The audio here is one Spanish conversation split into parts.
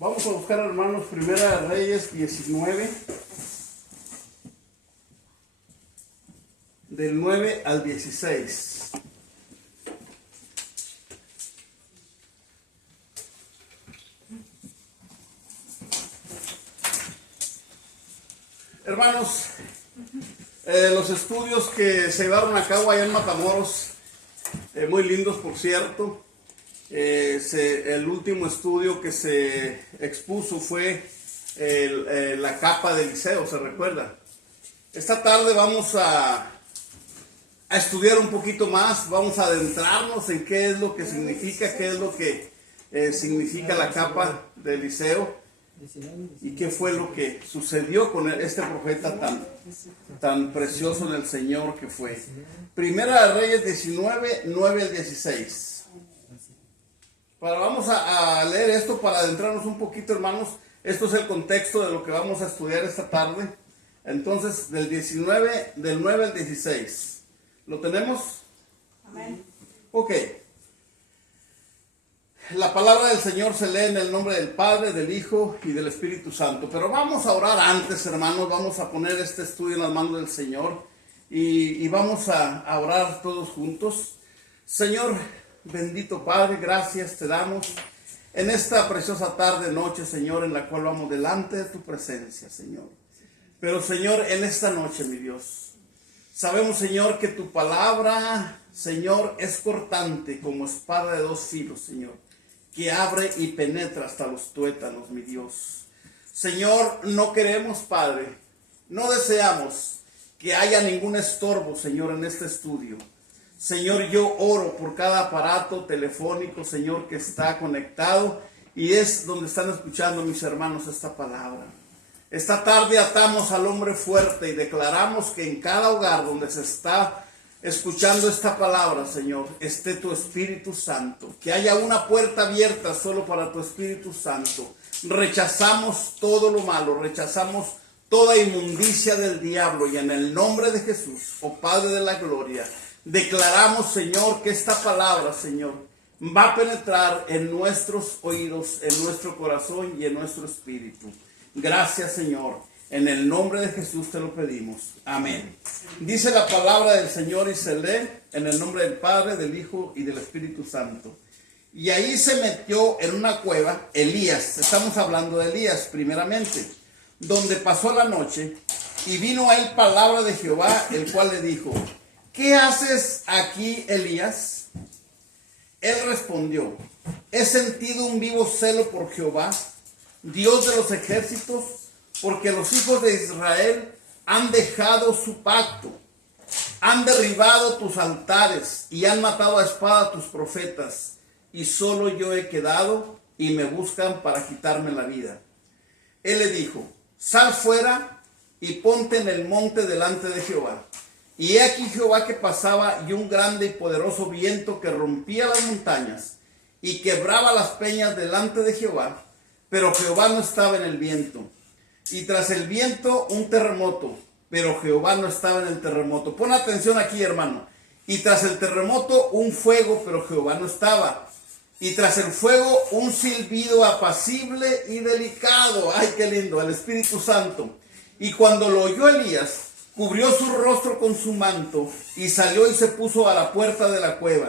Vamos a buscar, hermanos, Primera de Reyes 19, del 9 al 16. Hermanos, los estudios que se llevaron a cabo allá en Matamoros, muy lindos por cierto. El último estudio que se expuso fue la capa de Eliseo, ¿se recuerda? Esta tarde vamos a estudiar un poquito más, vamos a adentrarnos en qué es lo que significa, qué es lo que significa la capa de Eliseo y qué fue lo que sucedió con este profeta tan precioso en el Señor que fue. Primera de Reyes 19, 9 al 16. Vamos a leer esto para adentrarnos un poquito, hermanos. Esto es el contexto de lo que vamos a estudiar esta tarde. Entonces, del 9 al 16. ¿Lo tenemos? Amén. Ok. La palabra del Señor se lee en el nombre del Padre, del Hijo y del Espíritu Santo. Pero vamos a orar antes, hermanos. Vamos a poner este estudio en las manos del Señor. Y vamos a orar todos juntos. Señor, bendito Padre, gracias te damos en esta preciosa tarde, noche, Señor, en la cual vamos delante de tu presencia, Señor. Pero, Señor, en esta noche, mi Dios, sabemos, Señor, que tu palabra, Señor, es cortante como espada de dos filos, Señor, que abre y penetra hasta los tuétanos, mi Dios. Señor, no queremos, Padre, no deseamos que haya ningún estorbo, Señor, en este estudio. Señor, yo oro por cada aparato telefónico, Señor, que está conectado y es donde están escuchando mis hermanos esta palabra. Esta tarde atamos al hombre fuerte y declaramos que en cada hogar donde se está escuchando esta palabra, Señor, esté tu Espíritu Santo. Que haya una puerta abierta solo para tu Espíritu Santo. Rechazamos todo lo malo, rechazamos toda inmundicia del diablo y en el nombre de Jesús, oh Padre de la gloria, declaramos, Señor, que esta palabra, Señor, va a penetrar en nuestros oídos, en nuestro corazón y en nuestro espíritu. Gracias, Señor. En el nombre de Jesús te lo pedimos. Amén. Dice la palabra del Señor y se lee en el nombre del Padre, del Hijo y del Espíritu Santo. Y ahí se metió en una cueva Elías. Estamos hablando de Elías primeramente, donde pasó la noche y vino a él palabra de Jehová, el cual le dijo: ¿qué haces aquí, Elías? Él respondió: he sentido un vivo celo por Jehová, Dios de los ejércitos, porque los hijos de Israel han dejado su pacto, han derribado tus altares y han matado a espada tus profetas, y solo yo he quedado y me buscan para quitarme la vida. Él le dijo: sal fuera y ponte en el monte delante de Jehová. Y he aquí Jehová que pasaba, y un grande y poderoso viento que rompía las montañas y quebraba las peñas delante de Jehová, pero Jehová no estaba en el viento. Y tras el viento un terremoto, pero Jehová no estaba en el terremoto. Pon atención aquí, hermano. Y tras el terremoto un fuego, pero Jehová no estaba. Y tras el fuego un silbido apacible y delicado. ¡Ay, qué lindo! El Espíritu Santo. Y cuando lo oyó Elías, cubrió su rostro con su manto y salió y se puso a la puerta de la cueva.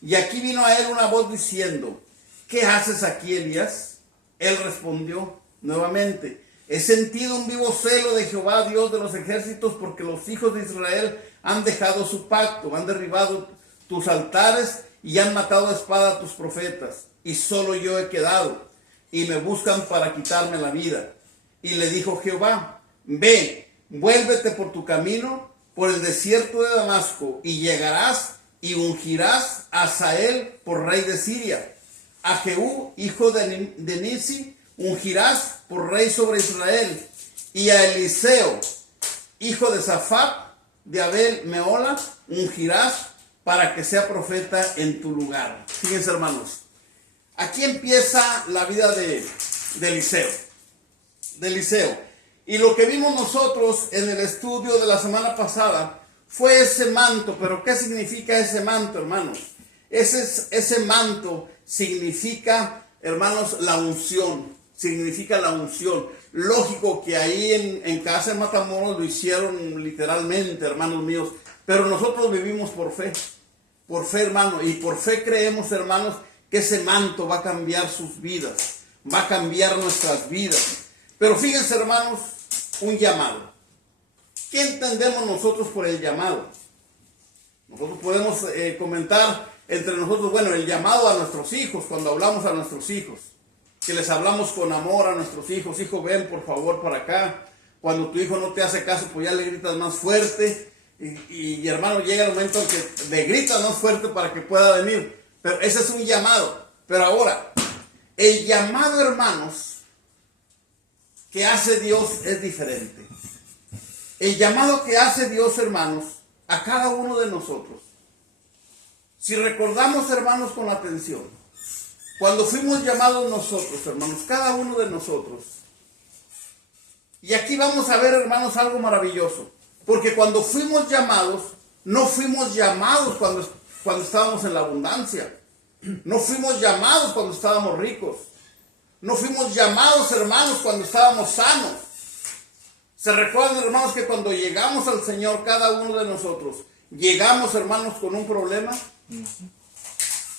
Y aquí vino a él una voz diciendo: ¿qué haces aquí, Elías? Él respondió nuevamente: he sentido un vivo celo de Jehová, Dios de los ejércitos, porque los hijos de Israel han dejado su pacto, han derribado tus altares y han matado a espada a tus profetas, y solo yo he quedado, y me buscan para quitarme la vida. Y le dijo Jehová: ve, vuélvete por tu camino, por el desierto de Damasco, y llegarás y ungirás a Hazael por rey de Siria. A Jehú, hijo de Nisi, ungirás por rey sobre Israel. Y a Eliseo, hijo de Safat, de Abel Meola, ungirás para que sea profeta en tu lugar. Fíjense, hermanos, aquí empieza la vida de Eliseo. Y lo que vimos nosotros en el estudio de la semana pasada fue ese manto. Pero ¿qué significa ese manto, hermanos? Ese manto significa, hermanos, la unción. significa la unción. Lógico que ahí en casa de Matamoros lo hicieron literalmente, hermanos míos, pero nosotros vivimos por fe, hermano, y por fe creemos, hermanos, que ese manto va a cambiar sus vidas, va a cambiar nuestras vidas. Pero fíjense, hermanos, un llamado. ¿Qué entendemos nosotros por el llamado? Nosotros podemos comentar entre nosotros, bueno, el llamado a nuestros hijos, cuando hablamos a nuestros hijos, que les hablamos con amor a nuestros hijos. Hijo, ven por favor para acá. Cuando tu hijo no te hace caso, pues ya le gritas más fuerte. Y hermano, llega el momento en que le gritas más fuerte para que pueda venir. Pero ese es un llamado. Pero ahora, el llamado, hermanos, que hace Dios es diferente. El llamado que hace Dios, hermanos, a cada uno de nosotros. Si recordamos, hermanos, con atención, cuando fuimos llamados nosotros, hermanos, cada uno de nosotros. Y aquí vamos a ver, hermanos, algo maravilloso. Porque cuando fuimos llamados, no fuimos llamados cuando estábamos en la abundancia. No fuimos llamados cuando estábamos ricos. No fuimos llamados, hermanos, cuando estábamos sanos. ¿Se recuerdan, hermanos, que cuando llegamos al Señor, cada uno de nosotros, llegamos, hermanos, con un problema?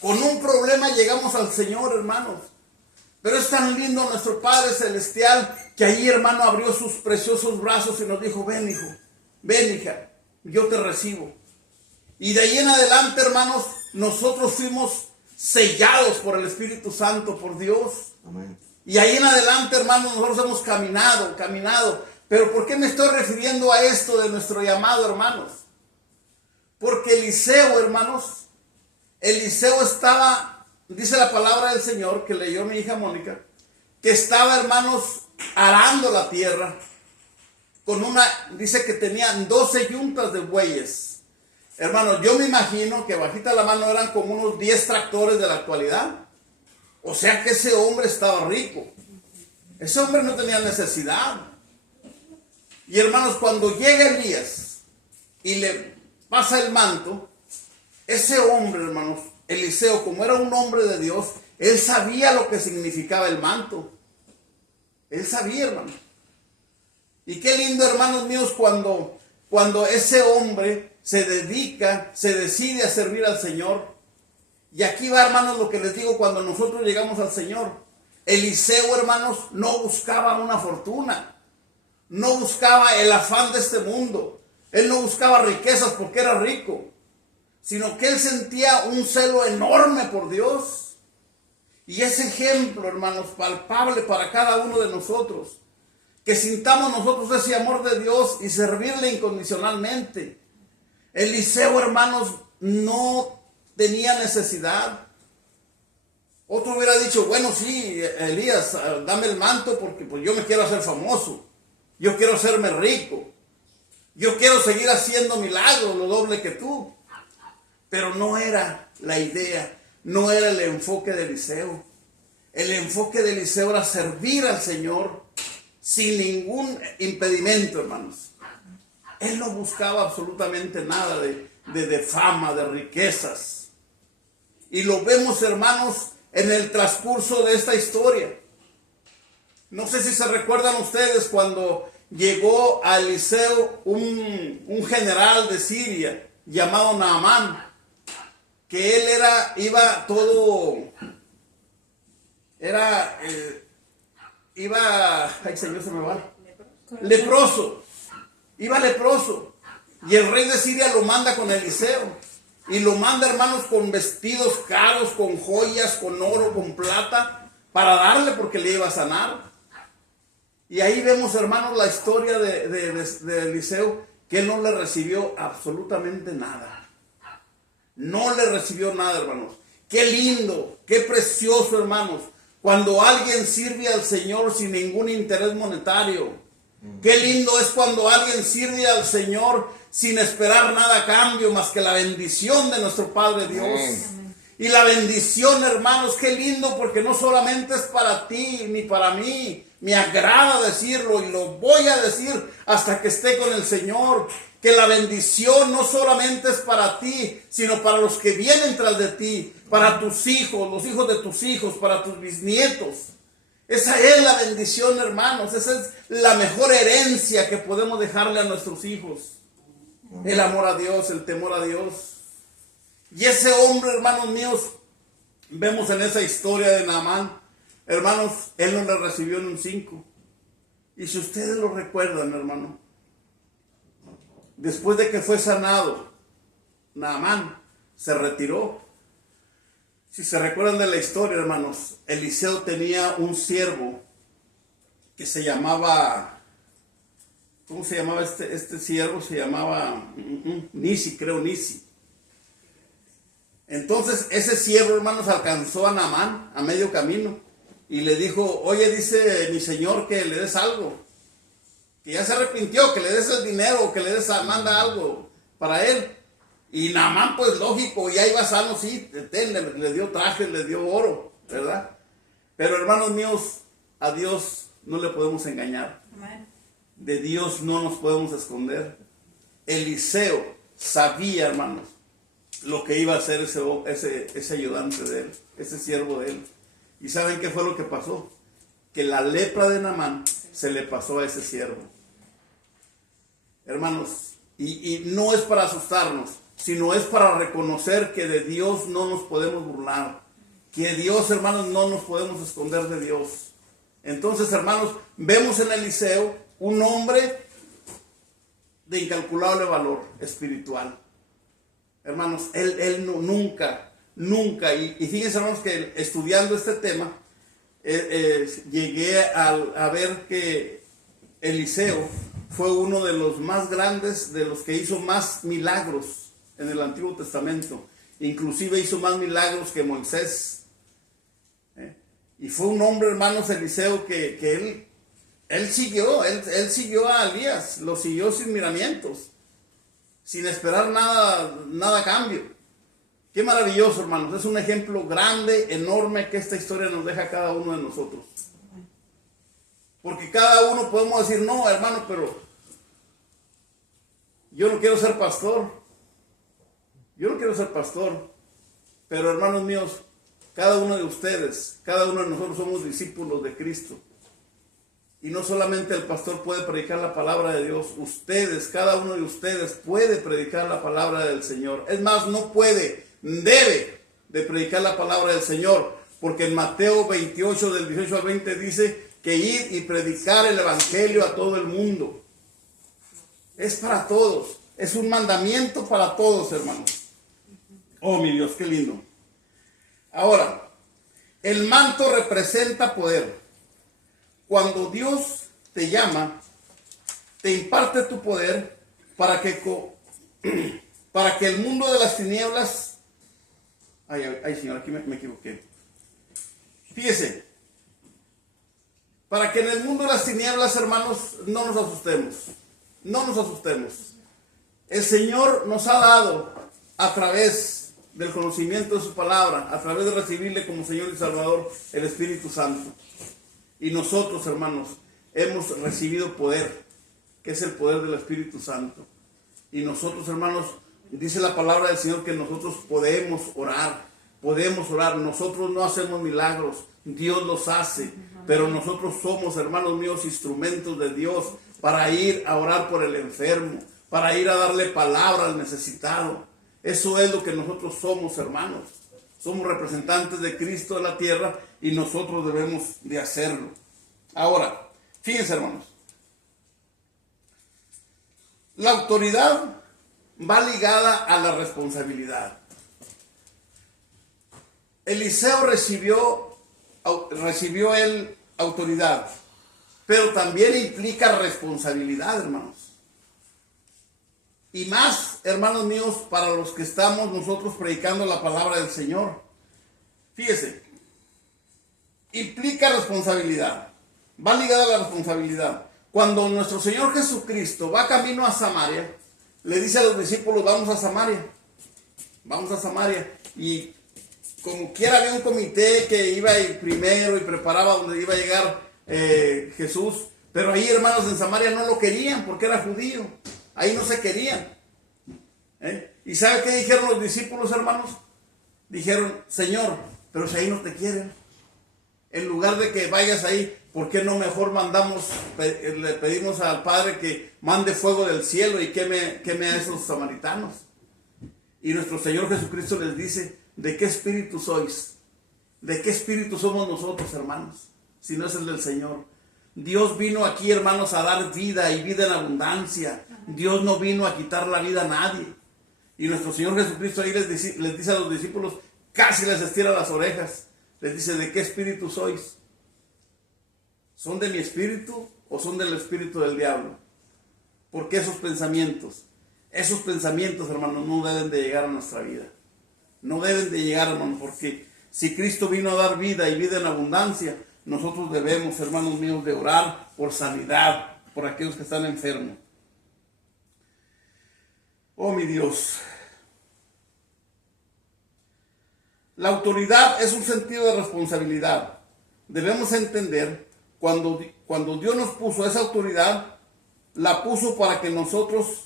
Con un problema llegamos al Señor, hermanos. Pero es tan lindo nuestro Padre Celestial que ahí, hermano, abrió sus preciosos brazos y nos dijo, ven, hijo, ven, hija, yo te recibo. Y de ahí en adelante, hermanos, nosotros fuimos sellados por el Espíritu Santo, por Dios. Amén. Y ahí en adelante, hermanos, nosotros hemos caminado. Pero ¿por qué me estoy refiriendo a esto de nuestro llamado, hermanos? Porque Eliseo, hermanos, Eliseo estaba, dice la palabra del Señor, que leyó mi hija Mónica, que estaba, hermanos, arando la tierra, dice que tenían 12 yuntas de bueyes. Hermanos, yo me imagino que bajita la mano eran como unos 10 tractores de la actualidad. O sea que ese hombre estaba rico. Ese hombre no tenía necesidad. Y hermanos, cuando llega Elías y le pasa el manto, ese hombre, hermanos, Eliseo, como era un hombre de Dios, él sabía lo que significaba el manto. Él sabía, hermano. Y qué lindo, hermanos míos, cuando ese hombre se decide a servir al Señor. Y aquí va, hermanos, lo que les digo, cuando nosotros llegamos al Señor. Eliseo, hermanos, no buscaba una fortuna. No buscaba el afán de este mundo. Él no buscaba riquezas porque era rico, sino que él sentía un celo enorme por Dios. Y ese ejemplo, hermanos, palpable para cada uno de nosotros. Que sintamos nosotros ese amor de Dios y servirle incondicionalmente. Eliseo, hermanos, no tenía necesidad. Otro hubiera dicho, bueno, sí, Elías, dame el manto porque pues, yo me quiero hacer famoso. Yo quiero hacerme rico. Yo quiero seguir haciendo milagros, lo doble que tú. Pero no era la idea, no era el enfoque de Eliseo. El enfoque de Eliseo era servir al Señor sin ningún impedimento, hermanos. Él no buscaba absolutamente nada de fama, de riquezas. Y lo vemos, hermanos, en el transcurso de esta historia. No sé si se recuerdan ustedes cuando llegó a Eliseo un general de Siria llamado Naamán, que él ay Señor, se me va, leproso, iba leproso, y el rey de Siria lo manda con Eliseo, y lo manda, hermanos, con vestidos caros, con joyas, con oro, con plata, para darle porque le iba a sanar. Y ahí vemos, hermanos, la historia de Eliseo, que él no le recibió absolutamente nada. No le recibió nada, hermanos. Qué lindo, qué precioso, hermanos, cuando alguien sirve al Señor sin ningún interés monetario. Qué lindo es cuando alguien sirve al Señor sin esperar nada a cambio más que la bendición de nuestro Padre Dios. Amén. Y la bendición, hermanos, qué lindo, porque no solamente es para ti ni para mí. Me agrada decirlo y lo voy a decir hasta que esté con el Señor. Que la bendición no solamente es para ti, sino para los que vienen tras de ti, para tus hijos, los hijos de tus hijos, para tus bisnietos. Esa es la bendición, hermanos. Esa es la mejor herencia que podemos dejarle a nuestros hijos. El amor a Dios, el temor a Dios. Y ese hombre, hermanos míos, vemos en esa historia de Naamán, hermanos, él no le recibió ni un 5. Y si ustedes lo recuerdan, hermano, después de que fue sanado, Naamán se retiró. Si se recuerdan de la historia, hermanos, Eliseo tenía un siervo que se llamaba, ¿cómo se llamaba este siervo? Se llamaba Nisi, creo, Nisi. Entonces ese siervo, hermanos, alcanzó a Naamán a medio camino y le dijo, oye, dice mi señor que le des algo, que ya se arrepintió, que le des el dinero, que le des, manda algo para él. Y Naamán, pues lógico, ya iba sano, sí, le dio trajes, le dio oro, ¿verdad? Pero hermanos míos, a Dios no le podemos engañar. De Dios no nos podemos esconder. Eliseo sabía, hermanos, lo que iba a hacer ese ayudante de él, ese siervo de él. ¿Y saben qué fue lo que pasó? Que la lepra de Naamán se le pasó a ese siervo. Hermanos, y no es para asustarnos, sino es para reconocer que de Dios no nos podemos burlar, que Dios, hermanos, no nos podemos esconder de Dios. Entonces, hermanos, vemos en Eliseo un hombre de incalculable valor espiritual. Hermanos, él nunca, y fíjense, hermanos, que estudiando este tema, llegué a ver que Eliseo fue uno de los más grandes, de los que hizo más milagros en el Antiguo Testamento. Inclusive hizo más milagros que Moisés. Y fue un hombre, hermanos, Eliseo, que él siguió a Elías, lo siguió sin miramientos, sin esperar nada a cambio. Qué maravilloso, hermanos. Es un ejemplo grande, enorme, que esta historia nos deja a cada uno de nosotros. Porque cada uno podemos decir, no, hermano, pero yo no quiero ser pastor. Yo no quiero ser pastor. Pero, hermanos míos, cada uno de ustedes, cada uno de nosotros somos discípulos de Cristo. Y no solamente el pastor puede predicar la palabra de Dios, ustedes, cada uno de ustedes puede predicar la palabra del Señor. Es más, no puede, debe de predicar la palabra del Señor. Porque en Mateo 28, del 18 al 20, dice que ir y predicar el evangelio a todo el mundo. Es para todos, es un mandamiento para todos, hermanos. Oh, mi Dios, qué lindo. Ahora, el manto representa poder. Cuando Dios te llama, te imparte tu poder para que el mundo de las tinieblas... Ay, Señor, aquí me equivoqué. Fíjese, para que en el mundo de las tinieblas, hermanos, no nos asustemos. No nos asustemos. El Señor nos ha dado, a través del conocimiento de su palabra, a través de recibirle como Señor y Salvador, el Espíritu Santo. Y nosotros, hermanos, hemos recibido poder, que es el poder del Espíritu Santo. Y nosotros, hermanos, dice la palabra del Señor que nosotros podemos orar. Nosotros no hacemos milagros, Dios los hace. Pero nosotros somos, hermanos míos, instrumentos de Dios para ir a orar por el enfermo, para ir a darle palabra al necesitado. Eso es lo que nosotros somos, hermanos. Somos representantes de Cristo en la tierra y nosotros debemos de hacerlo. Ahora, fíjense, hermanos. La autoridad va ligada a la responsabilidad. Eliseo recibió él autoridad, pero también implica responsabilidad, hermanos. Y más, hermanos míos, para los que estamos nosotros predicando la palabra del Señor. Fíjese, implica responsabilidad, va ligada a la responsabilidad. Cuando nuestro Señor Jesucristo va camino a Samaria, le dice a los discípulos, vamos a Samaria. Y como quiera había un comité que iba a ir primero y preparaba donde iba a llegar Jesús. Pero ahí, hermanos, en Samaria no lo querían porque era judío. Ahí no se querían. ¿Y sabe qué dijeron los discípulos, hermanos? Dijeron, Señor, pero si ahí no te quieren. En lugar de que vayas ahí, ¿por qué no mejor le pedimos al Padre que mande fuego del cielo y queme a esos samaritanos? Y nuestro Señor Jesucristo les dice, ¿de qué espíritu sois? ¿De qué espíritu somos nosotros, hermanos? Si no es el del Señor. Dios vino aquí, hermanos, a dar vida y vida en abundancia. Dios no vino a quitar la vida a nadie. Y nuestro Señor Jesucristo ahí les dice a los discípulos, casi les estira las orejas. Les dice, ¿de qué espíritu sois? ¿Son de mi espíritu o son del espíritu del diablo? Porque esos pensamientos, hermanos, no deben de llegar a nuestra vida. No deben de llegar, hermanos, porque si Cristo vino a dar vida y vida en abundancia, nosotros debemos, hermanos míos, de orar por sanidad, por aquellos que están enfermos. Oh, mi Dios. La autoridad es un sentido de responsabilidad. Debemos entender, cuando Dios nos puso esa autoridad, la puso para que nosotros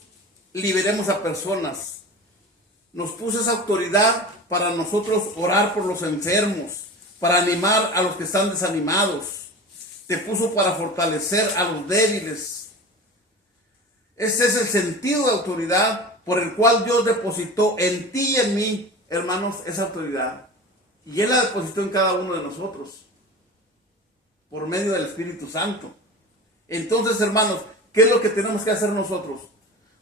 liberemos a personas. Nos puso esa autoridad para nosotros orar por los enfermos, para animar a los que están desanimados. Te puso para fortalecer a los débiles. Ese es el sentido de autoridad por el cual Dios depositó en ti y en mí, hermanos, esa autoridad. Y Él la depositó en cada uno de nosotros, por medio del Espíritu Santo. Entonces, hermanos, ¿qué es lo que tenemos que hacer nosotros?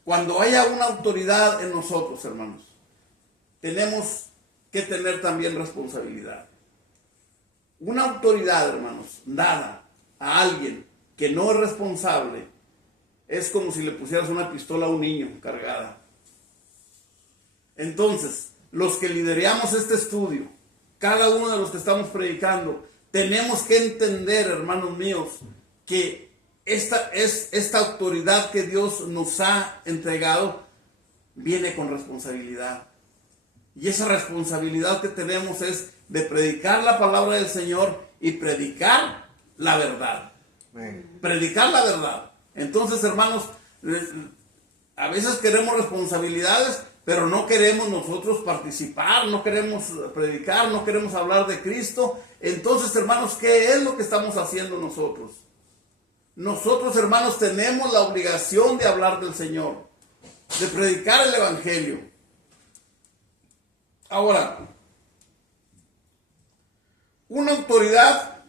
Cuando haya una autoridad en nosotros, hermanos, tenemos que tener también responsabilidad. Una autoridad, hermanos, dada a alguien que no es responsable, es como si le pusieras una pistola a un niño cargada. Entonces, los que lideramos este estudio, cada uno de los que estamos predicando, tenemos que entender, hermanos míos, que esta autoridad que Dios nos ha entregado viene con responsabilidad. Y esa responsabilidad que tenemos es de predicar la palabra del Señor y predicar la verdad. Predicar la verdad. Entonces, hermanos, a veces queremos responsabilidades, pero no queremos nosotros participar, no queremos predicar, no queremos hablar de Cristo. Entonces, hermanos, ¿qué es lo que estamos haciendo nosotros? Nosotros, hermanos, tenemos la obligación de hablar del Señor, de predicar el Evangelio. Ahora, una autoridad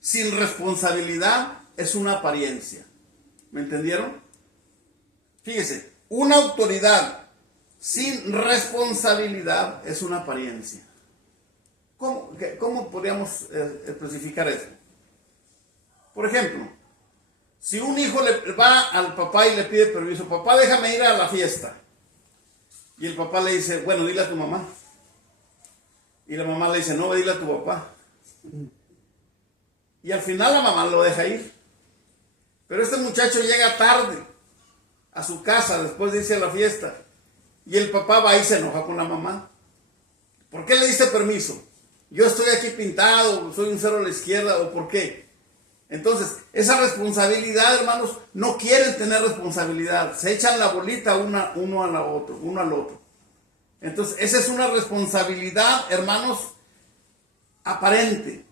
sin responsabilidad es una apariencia. ¿Me entendieron? Fíjese, una autoridad sin responsabilidad es una apariencia. ¿Cómo podríamos especificar eso? Por ejemplo, si un hijo le va al papá y le pide permiso, papá, déjame ir a la fiesta. Y el papá le dice, bueno, dile a tu mamá. Y la mamá le dice, no, dile a tu papá. Y al final la mamá lo deja ir. Pero este muchacho llega tarde a su casa después de irse a la fiesta. Y el papá va y se enoja con la mamá. ¿Por qué le diste permiso? Yo estoy aquí pintado, soy un cero a la izquierda, ¿o por qué? Entonces, esa responsabilidad, hermanos, no quieren tener responsabilidad. Se echan la bolita uno al otro. Entonces, esa es una responsabilidad, hermanos, aparente.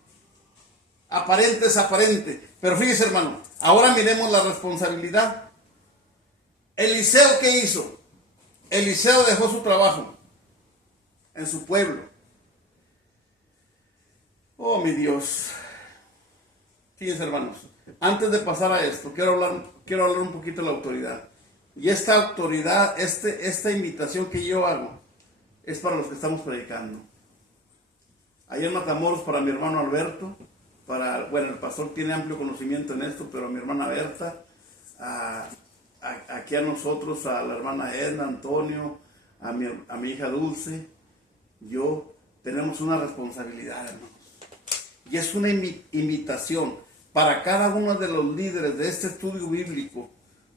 Aparente es aparente. Pero fíjese, hermano, ahora miremos la responsabilidad. Eliseo, ¿qué hizo? Eliseo dejó su trabajo en su pueblo. Oh, mi Dios. Fíjense, hermanos, antes de pasar a esto, quiero hablar un poquito de la autoridad. Y esta autoridad, esta invitación que yo hago, es para los que estamos predicando. Allá en Matamoros, para mi hermano Alberto, el pastor tiene amplio conocimiento en esto, pero a mi hermana Berta, aquí a nosotros, a la hermana Edna, Antonio, a mi hija Dulce, tenemos una responsabilidad, hermanos. Y es una invitación para cada uno de los líderes de este estudio bíblico,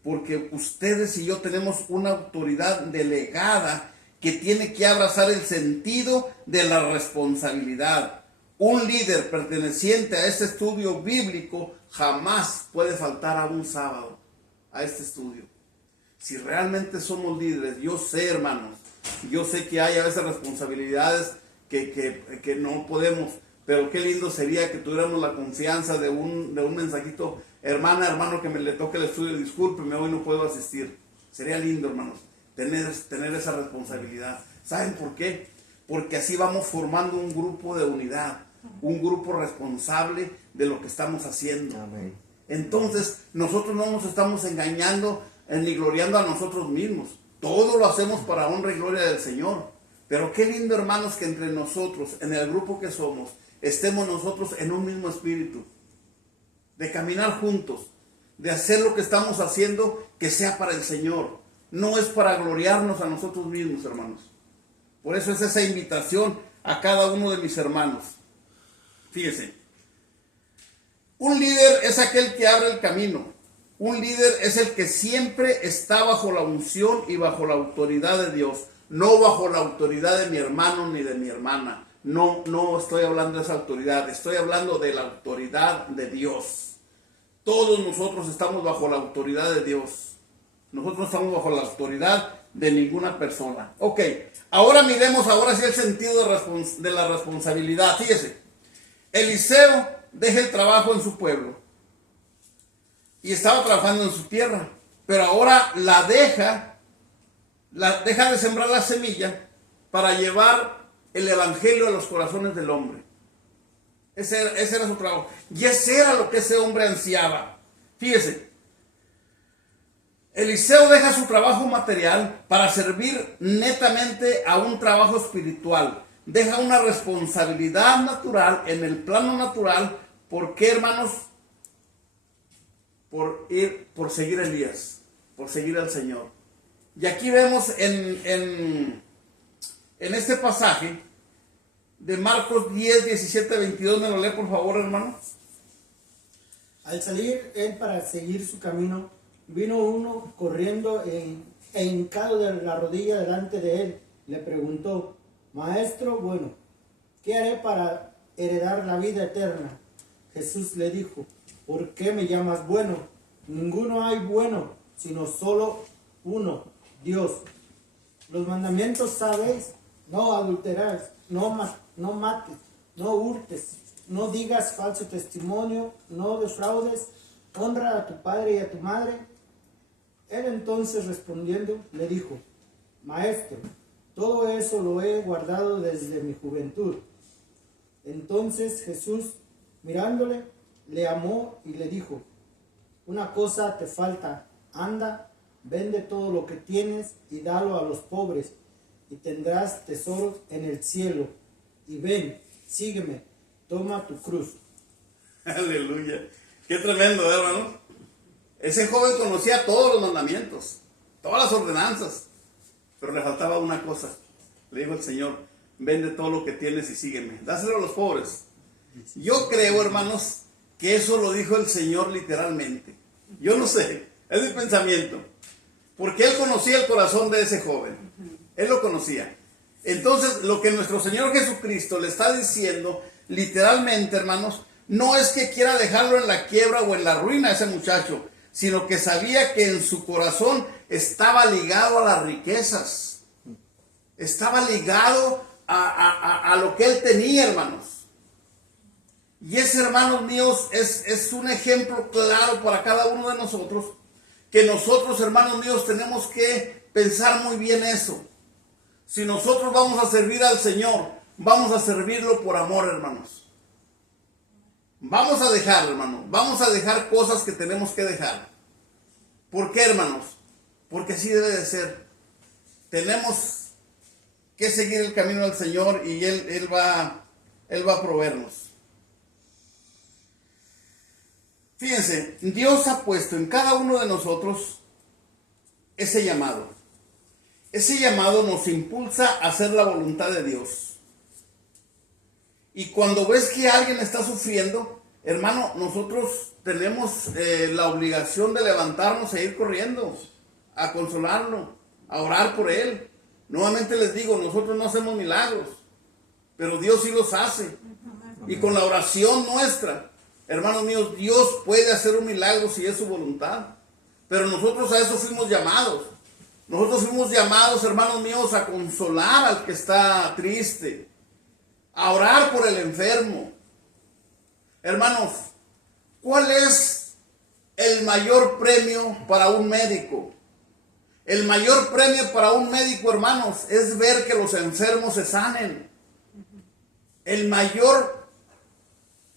porque ustedes y yo tenemos una autoridad delegada que tiene que abrazar el sentido de la responsabilidad. Un líder perteneciente a este estudio bíblico jamás puede faltar a un sábado a este estudio. Si realmente somos líderes, yo sé, hermanos, yo sé que hay a veces responsabilidades que no podemos, pero qué lindo sería que tuviéramos la confianza de un mensajito: hermana, hermano, que me le toque el estudio, discúlpeme, hoy no puedo asistir. Sería lindo, hermanos, tener esa responsabilidad. ¿Saben por qué? Porque así vamos formando un grupo de unidad, un grupo responsable de lo que estamos haciendo. Amén. Entonces, nosotros no nos estamos engañando ni gloriando a nosotros mismos. Todo lo hacemos para honra y gloria del Señor. Pero qué lindo, hermanos, que entre nosotros, en el grupo que somos, estemos nosotros en un mismo espíritu, de caminar juntos, de hacer lo que estamos haciendo que sea para el Señor. No es para gloriarnos a nosotros mismos, hermanos. Por eso es esa invitación a cada uno de mis hermanos. Fíjese, un líder es aquel que abre el camino. Un líder es el que siempre está bajo la unción y bajo la autoridad de Dios, no bajo la autoridad de mi hermano ni de mi hermana. No estoy hablando de esa autoridad, estoy hablando de la autoridad de Dios. Todos nosotros estamos bajo la autoridad de Dios. Nosotros no estamos bajo la autoridad de ninguna persona. Ok, ahora miremos ahora sí el sentido de la responsabilidad. Fíjese, Eliseo deja el trabajo en su pueblo y estaba trabajando en su tierra, pero ahora deja de sembrar la semilla para llevar el evangelio a los corazones del hombre. Ese era su trabajo. Y ese era lo que ese hombre ansiaba. Fíjese, Eliseo deja su trabajo material para servir netamente a un trabajo espiritual. Deja una responsabilidad natural en el plano natural. ¿Por qué, hermanos? Por seguir a Elías, por seguir al Señor. Y aquí vemos en este pasaje de Marcos 10, 17, 22, ¿me lo lee por favor, hermano? Al salir él para seguir su camino, vino uno corriendo e hincado de la rodilla delante de él. Le preguntó: Maestro bueno, ¿qué haré para heredar la vida eterna? Jesús le dijo: ¿por qué me llamas bueno? Ninguno hay bueno, sino solo uno, Dios. Los mandamientos sabéis: no adulterarás, no mates, no hurtes, no digas falso testimonio, no defraudes, honra a tu padre y a tu madre. Él entonces respondiendo le dijo: Maestro, todo eso lo he guardado desde mi juventud. Entonces Jesús, mirándole, le amó y le dijo: una cosa te falta, anda, vende todo lo que tienes y dalo a los pobres, y tendrás tesoros en el cielo. Y ven, sígueme, toma tu cruz. Aleluya. Qué tremendo, hermano. Ese joven conocía todos los mandamientos, todas las ordenanzas, pero le faltaba una cosa. Le dijo el Señor: vende todo lo que tienes y sígueme, dáselo a los pobres. Yo creo, hermanos, que eso lo dijo el Señor literalmente. Yo no sé, es mi pensamiento, porque Él conocía el corazón de ese joven. Él lo conocía. Entonces, lo que nuestro Señor Jesucristo le está diciendo literalmente, hermanos, no es que quiera dejarlo en la quiebra o en la ruina a ese muchacho, sino que sabía que en su corazón estaba ligado a las riquezas, estaba ligado a lo que él tenía, hermanos. Y ese, hermanos míos, es un ejemplo claro para cada uno de nosotros, que nosotros, hermanos míos, tenemos que pensar muy bien eso. Si nosotros vamos a servir al Señor, vamos a servirlo por amor, hermanos. Vamos a dejar, hermanos, vamos a dejar cosas que tenemos que dejar. ¿Por qué, hermanos? Porque así debe de ser. Tenemos que seguir el camino del Señor y Él va a proveernos. Fíjense, Dios ha puesto en cada uno de nosotros ese llamado. Ese llamado nos impulsa a hacer la voluntad de Dios. Y cuando ves que alguien está sufriendo, hermano, nosotros tenemos la obligación de levantarnos e ir corriendo, a consolarlo, a orar por él. Nuevamente les digo, nosotros no hacemos milagros, pero Dios sí los hace. Y con la oración nuestra, hermanos míos, Dios puede hacer un milagro si es su voluntad. Pero nosotros a eso fuimos llamados. Nosotros fuimos llamados, hermanos míos, a consolar al que está triste, a orar por el enfermo, Hermanos, ¿cuál es el mayor premio para un médico? El mayor premio para un médico, hermanos, es ver que los enfermos se sanen. El mayor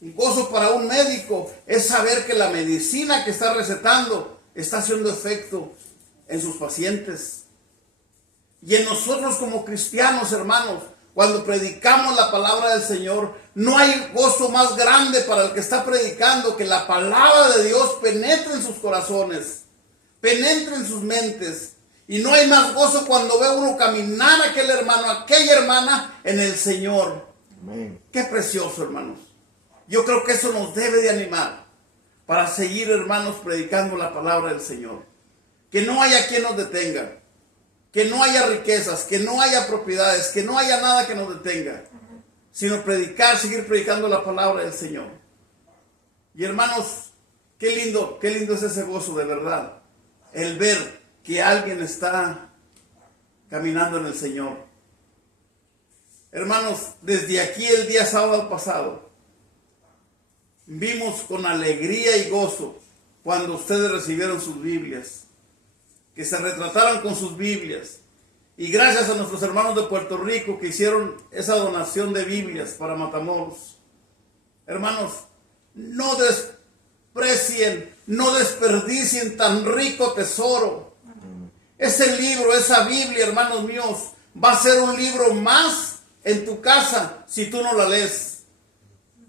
gozo para un médico es saber que la medicina que está recetando está haciendo efecto en sus pacientes. Y en nosotros como cristianos, hermanos, cuando predicamos la palabra del Señor, no hay gozo más grande para el que está predicando que la palabra de Dios penetre en sus corazones, penetre en sus mentes. Y no hay más gozo cuando ve uno caminar a aquel hermano, a aquella hermana en el Señor. Amén. Qué precioso, hermanos. Yo creo que eso nos debe de animar para seguir, hermanos, predicando la palabra del Señor. Que no haya quien nos detenga. Que no haya riquezas, que no haya propiedades, que no haya nada que nos detenga. Sino predicar, seguir predicando la palabra del Señor. Y hermanos, qué lindo es ese gozo de verdad. El ver que alguien está caminando en el Señor. Hermanos, desde aquí el día sábado pasado, vimos con alegría y gozo cuando ustedes recibieron sus Biblias, que se retrataron con sus Biblias. Y gracias a nuestros hermanos de Puerto Rico que hicieron esa donación de Biblias para Matamoros. Hermanos, no desprecien, no desperdicien tan rico tesoro. Ese libro, esa Biblia, hermanos míos, va a ser un libro más en tu casa si tú no la lees.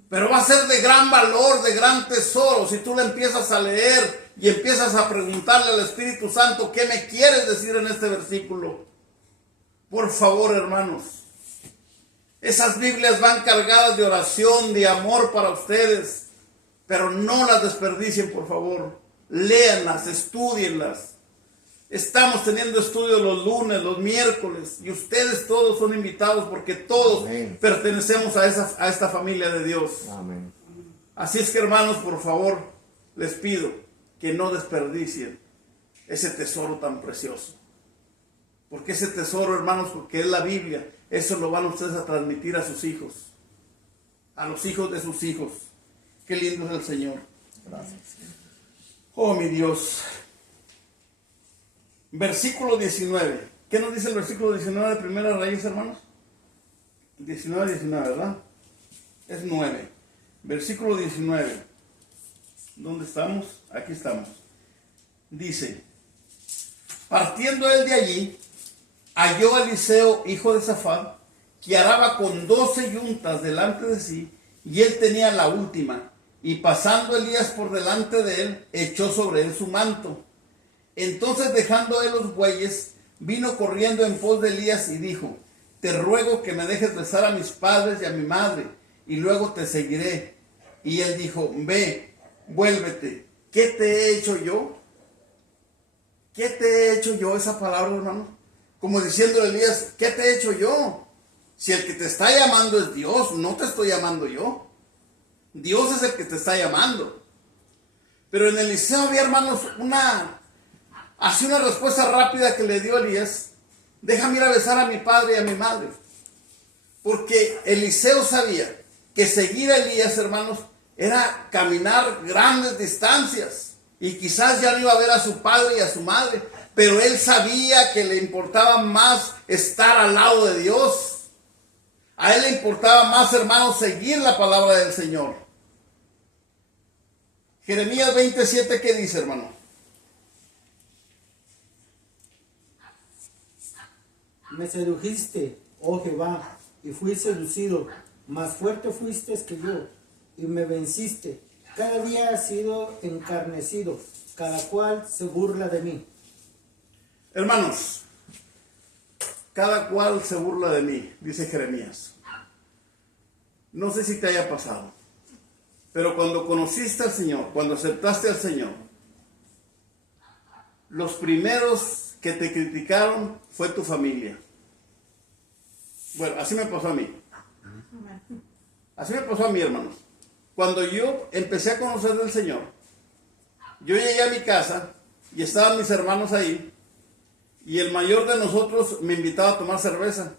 Pero va a ser de gran valor, de gran tesoro, si tú la empiezas a leer y empiezas a preguntarle al Espíritu Santo, ¿qué me quieres decir en este versículo? Por favor, hermanos, esas Biblias van cargadas de oración, de amor para ustedes, pero no las desperdicien, por favor. Léanlas, estudienlas. Estamos teniendo estudios los lunes, los miércoles, y ustedes todos son invitados porque todos Amén. pertenecemos a esta familia de Dios. Amén. Así es que, hermanos, por favor, les pido que no desperdicien ese tesoro tan precioso. Porque ese tesoro, hermanos, porque es la Biblia, eso lo van ustedes a transmitir a sus hijos, a los hijos de sus hijos. Qué lindo es el Señor. Gracias. Oh, mi Dios. Versículo 19. ¿Qué nos dice el versículo 19 de Primera Reyes, hermanos? 19, ¿verdad? Es 9. Versículo 19. ¿Dónde estamos? Aquí estamos. Dice: partiendo él de allí, halló a Eliseo, hijo de Safat, que araba con 12 yuntas delante de sí, y él tenía la última. Y pasando Elías por delante de él, echó sobre él su manto. Entonces, dejando él los bueyes, vino corriendo en pos de Elías y dijo: te ruego que me dejes besar a mis padres y a mi madre, y luego te seguiré. Y él dijo: ve, vuélvete. ¿Qué te he hecho yo? ¿Qué te he hecho yo? Esa palabra, hermano, como diciéndole a Elías: ¿qué te he hecho yo? Si el que te está llamando es Dios, no te estoy llamando yo. Dios es el que te está llamando. Pero en Eliseo había, hermanos, una respuesta rápida que le dio Elías: déjame ir a besar a mi padre y a mi madre. Porque Eliseo sabía que seguir a Elías, hermanos, era caminar grandes distancias. Y quizás ya no iba a ver a su padre y a su madre, pero él sabía que le importaba más estar al lado de Dios. A él le importaba más, hermanos, seguir la palabra del Señor. Jeremías 27, ¿qué dice, hermano? Me sedujiste, oh Jehová, y fui seducido, más fuerte fuiste que yo, y me venciste. Cada día has sido encarnecido, cada cual se burla de mí. Hermanos, cada cual se burla de mí, dice Jeremías. No sé si te haya pasado, pero cuando conociste al Señor, cuando aceptaste al Señor, los primeros que te criticaron fue tu familia. Bueno, así me pasó a mí. Así me pasó a mí, hermanos. Cuando yo empecé a conocer del Señor, yo llegué a mi casa y estaban mis hermanos ahí, y el mayor de nosotros me invitaba a tomar cerveza.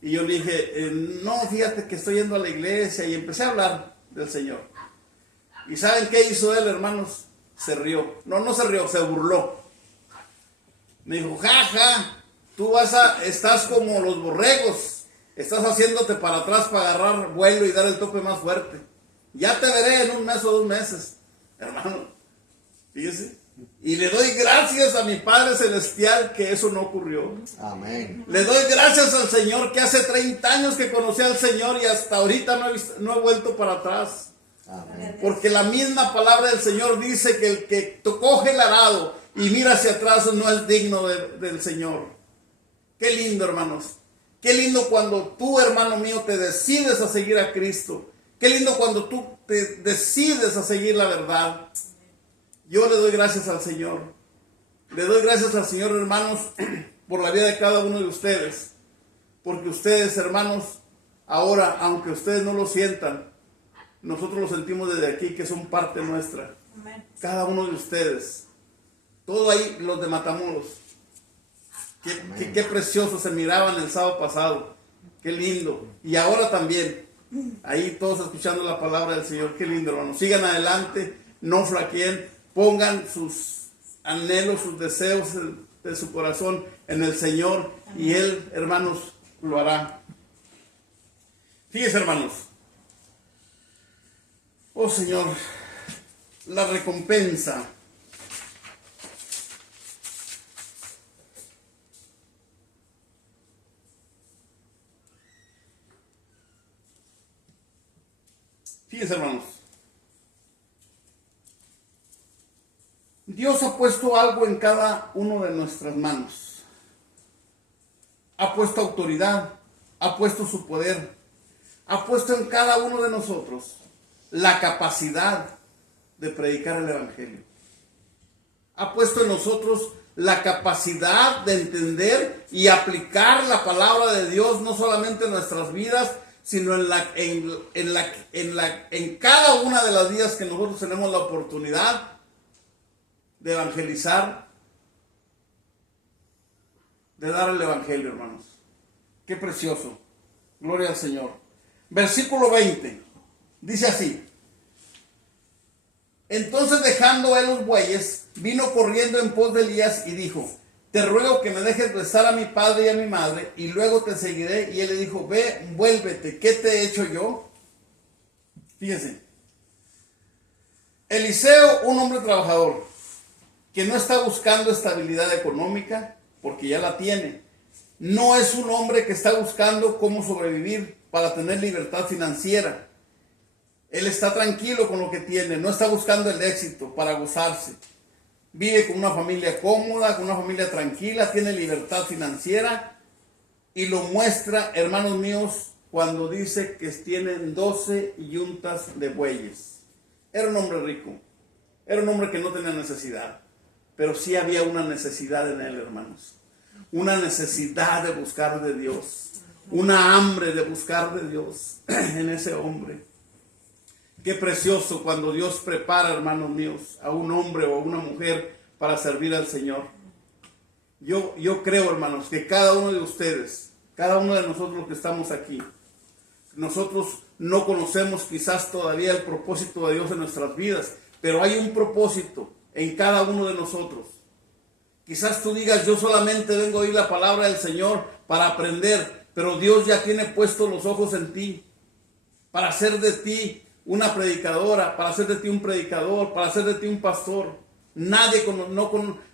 Y yo le dije: no, fíjate que estoy yendo a la iglesia, y empecé a hablar del Señor. ¿Y saben qué hizo él, hermanos? Se rió. No se rió, se burló. Me dijo, jaja, estás como los borregos. Estás haciéndote para atrás para agarrar vuelo y dar el tope más fuerte. Ya te veré en un mes o 2 meses. Hermano, fíjese. Y le doy gracias a mi Padre Celestial que eso no ocurrió. Amén. Le doy gracias al Señor que hace 30 años que conocí al Señor y hasta ahorita no he vuelto para atrás. Amén. Porque la misma palabra del Señor dice que el que coge el arado y mira hacia atrás no es digno del Señor. Qué lindo, hermanos. Qué lindo cuando tú, hermano mío, te decides a seguir a Cristo. Qué lindo cuando tú te decides a seguir la verdad. Yo le doy gracias al Señor. Le doy gracias al Señor, hermanos, por la vida de cada uno de ustedes. Porque ustedes, hermanos, ahora, aunque ustedes no lo sientan, nosotros lo sentimos desde aquí, que son parte nuestra. Amén. Cada uno de ustedes. Todo ahí, los de Matamoros. Qué precioso se miraban el sábado pasado. Qué lindo. Y ahora también. Ahí todos escuchando la palabra del Señor. Qué lindo, hermanos. Sigan adelante. No flaqueen. Pongan sus anhelos, sus deseos de su corazón en el Señor. Y Él, hermanos, lo hará. Fíjense, hermanos. Oh Señor, la recompensa. Fíjense, hermanos. Dios ha puesto algo en cada uno de nuestras manos. Ha puesto autoridad, ha puesto su poder, ha puesto en cada uno de nosotros la capacidad de predicar el Evangelio. Ha puesto en nosotros la capacidad de entender y aplicar la palabra de Dios no solamente en nuestras vidas, sino en cada una de las vidas que nosotros tenemos la oportunidad de evangelizar, de dar el Evangelio, hermanos. Qué precioso. Gloria al Señor. Versículo 20. Dice así. Entonces, dejando él los bueyes, vino corriendo en pos de Elías y dijo, te ruego que me dejes besar a mi padre y a mi madre, y luego te seguiré. Y él le dijo, ve, vuélvete, ¿qué te he hecho yo? Fíjense. Eliseo, un hombre trabajador, que no está buscando estabilidad económica, porque ya la tiene. No es un hombre que está buscando cómo sobrevivir para tener libertad financiera. Él está tranquilo con lo que tiene, no está buscando el éxito para gozarse. Vive con una familia cómoda, con una familia tranquila, tiene libertad financiera y lo muestra, hermanos míos, cuando dice que tienen 12 yuntas de bueyes. Era un hombre rico, era un hombre que no tenía necesidad, pero sí había una necesidad en él, hermanos. Una necesidad de buscar de Dios, una hambre de buscar de Dios en ese hombre. Qué precioso cuando Dios prepara, hermanos míos, a un hombre o a una mujer para servir al Señor. Yo creo, hermanos, que cada uno de ustedes, cada uno de nosotros los que estamos aquí, nosotros no conocemos quizás todavía el propósito de Dios en nuestras vidas, pero hay un propósito en cada uno de nosotros. Quizás tú digas, yo solamente vengo a oír la palabra del Señor para aprender, pero Dios ya tiene puestos los ojos en ti, para hacer de ti una predicadora, para hacer de ti un predicador, para hacer de ti un pastor. Nadie,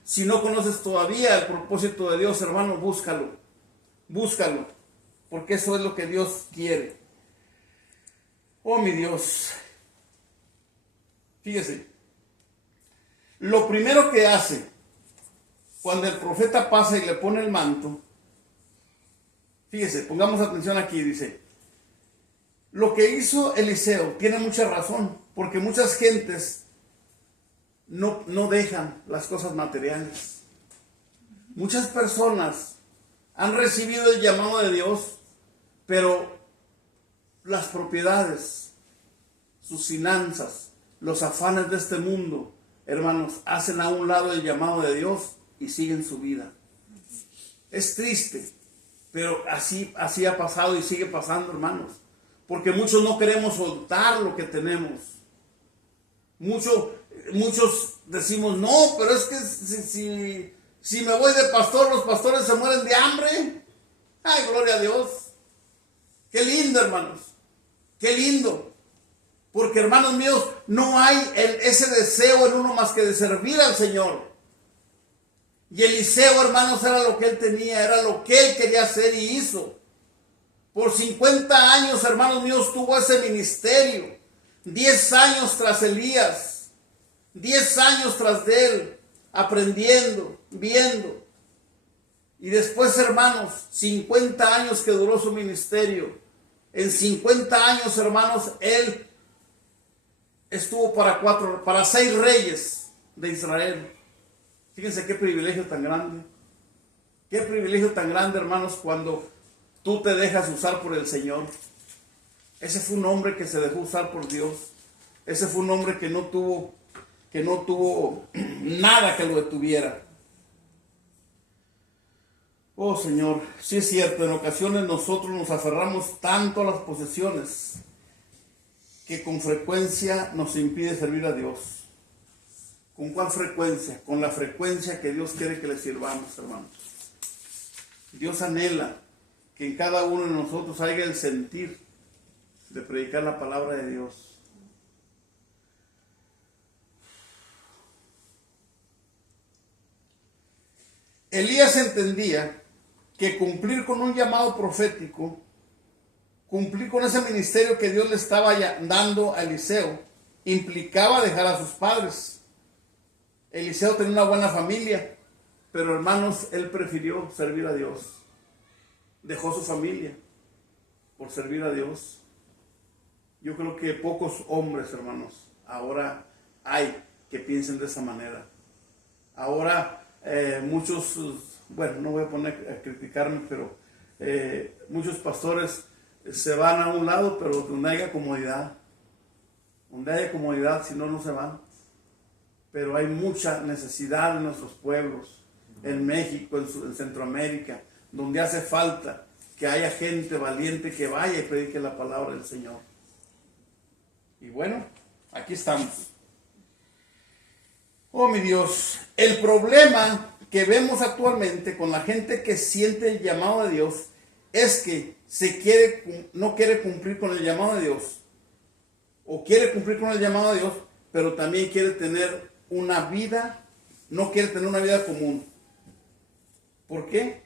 si no conoces todavía el propósito de Dios, hermano, búscalo, porque eso es lo que Dios quiere. Oh, mi Dios, fíjese, lo primero que hace cuando el profeta pasa y le pone el manto, fíjese, pongamos atención aquí, dice, lo que hizo Eliseo tiene mucha razón, porque muchas gentes no dejan las cosas materiales. Muchas personas han recibido el llamado de Dios, pero las propiedades, sus finanzas, los afanes de este mundo, hermanos, hacen a un lado el llamado de Dios y siguen su vida. Es triste, pero así ha pasado y sigue pasando, hermanos. Porque muchos no queremos soltar lo que tenemos. Muchos decimos, no, pero es que si me voy de pastor, los pastores se mueren de hambre. Ay, gloria a Dios. Qué lindo, hermanos. Qué lindo. Porque, hermanos míos, no hay ese deseo en uno más que de servir al Señor. Y Eliseo, hermanos, era lo que él tenía, era lo que él quería hacer y hizo. Por 50 años, hermanos míos, tuvo ese ministerio. 10 años tras Elías. 10 años tras de él, aprendiendo, viendo. Y después, hermanos, 50 años que duró su ministerio. En 50 años, hermanos, él estuvo para 6 reyes de Israel. Fíjense qué privilegio tan grande. Qué privilegio tan grande, hermanos, cuando tú te dejas usar por el Señor. Ese fue un hombre que se dejó usar por Dios. Ese fue un hombre que no tuvo nada que lo detuviera. Oh Señor, sí es cierto, en ocasiones nosotros nos aferramos tanto a las posesiones que con frecuencia nos impide servir a Dios. ¿Con cuál frecuencia? Con la frecuencia que Dios quiere que le sirvamos, hermanos. Dios anhela que en cada uno de nosotros haya el sentir de predicar la palabra de Dios. Elías entendía que cumplir con un llamado profético, cumplir con ese ministerio que Dios le estaba dando a Eliseo, implicaba dejar a sus padres. Eliseo tenía una buena familia, pero hermanos, él prefirió servir a Dios. Dejó su familia por servir a Dios. Yo creo que pocos hombres, hermanos, ahora hay que piensen de esa manera. Ahora muchos, bueno, no voy a poner a criticarme, pero muchos pastores se van a un lado, pero donde haya comodidad. Donde haya comodidad, si no, no se van. Pero hay mucha necesidad en nuestros pueblos, en México, en Centroamérica, donde hace falta que haya gente valiente que vaya y predique la palabra del Señor. Y bueno, aquí estamos. Oh mi Dios, el problema que vemos actualmente con la gente que siente el llamado de Dios es que no quiere cumplir con el llamado de Dios, o quiere cumplir con el llamado de Dios, pero también quiere tener una vida, no quiere tener una vida común. ¿Por qué?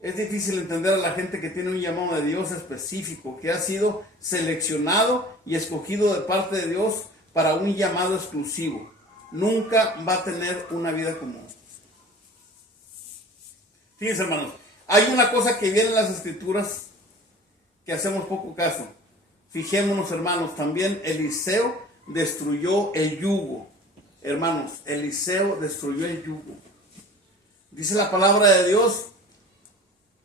Es difícil entender a la gente que tiene un llamado de Dios específico, que ha sido seleccionado y escogido de parte de Dios para un llamado exclusivo. Nunca va a tener una vida común. Fíjense, hermanos, hay una cosa que viene en las Escrituras que hacemos poco caso. Fijémonos, hermanos, también Eliseo destruyó el yugo. Hermanos, Eliseo destruyó el yugo. Dice la palabra de Dios